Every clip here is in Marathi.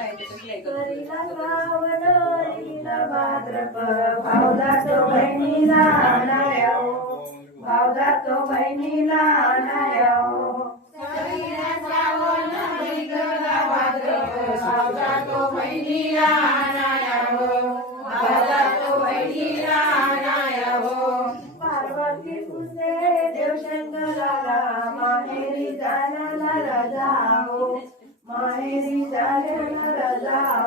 करीला श्रावण भाद्रप भावदा तो बहिणीला भावदा तो बहिणीला करीला श्रावण भाद्रप भावदा तो बहिणीला भावदा तो बहिणीला पार्वती पुसे देवशंकराला माहेरी जाण्याला हो माहेरी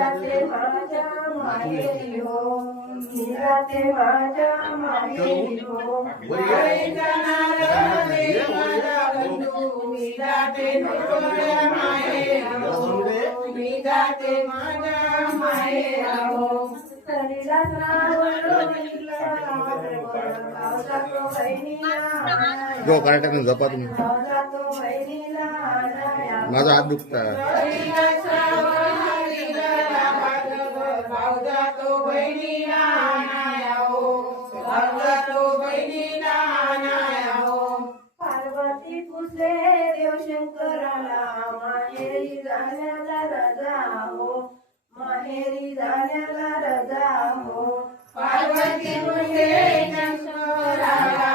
जाते माझ्या माहेरी हो जाते माझ्या माहेरी हो मी जाते माझ्या माहेरी हो मी जाते माझ्या माहेरी हो करीला श्रावण जातो बहिणीला जो कराटे झोपा तुम्ही. माझा हात दुखता पार्वती देवशंकराला माहेरी जाण्याला रजा हो माहेरी जाण्याला रजा हो. पार्वती पुसे शंकराला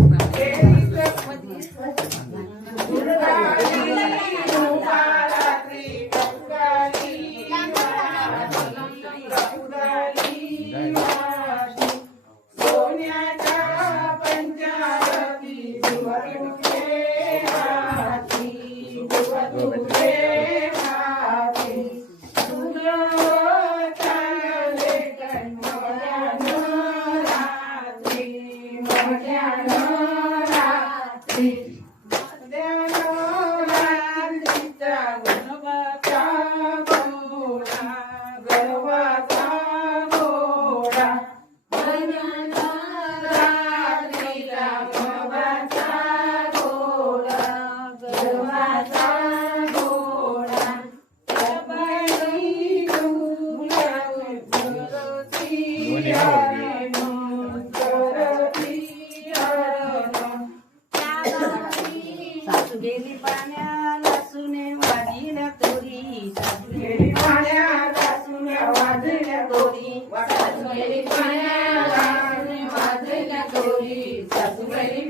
गेली पाण्याला सुने वाजल्या तोरी. गेली पाण्याला सुने वाजल्या तोरी. गेली पाण्याला सुने वाजल्या तोरी. सासू गेली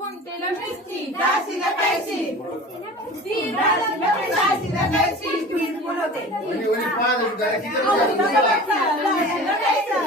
कुंटेला मिरची दहाशीला पैसे दहाशीला पैसे पीठ बोलवते. दहाशीला पैसा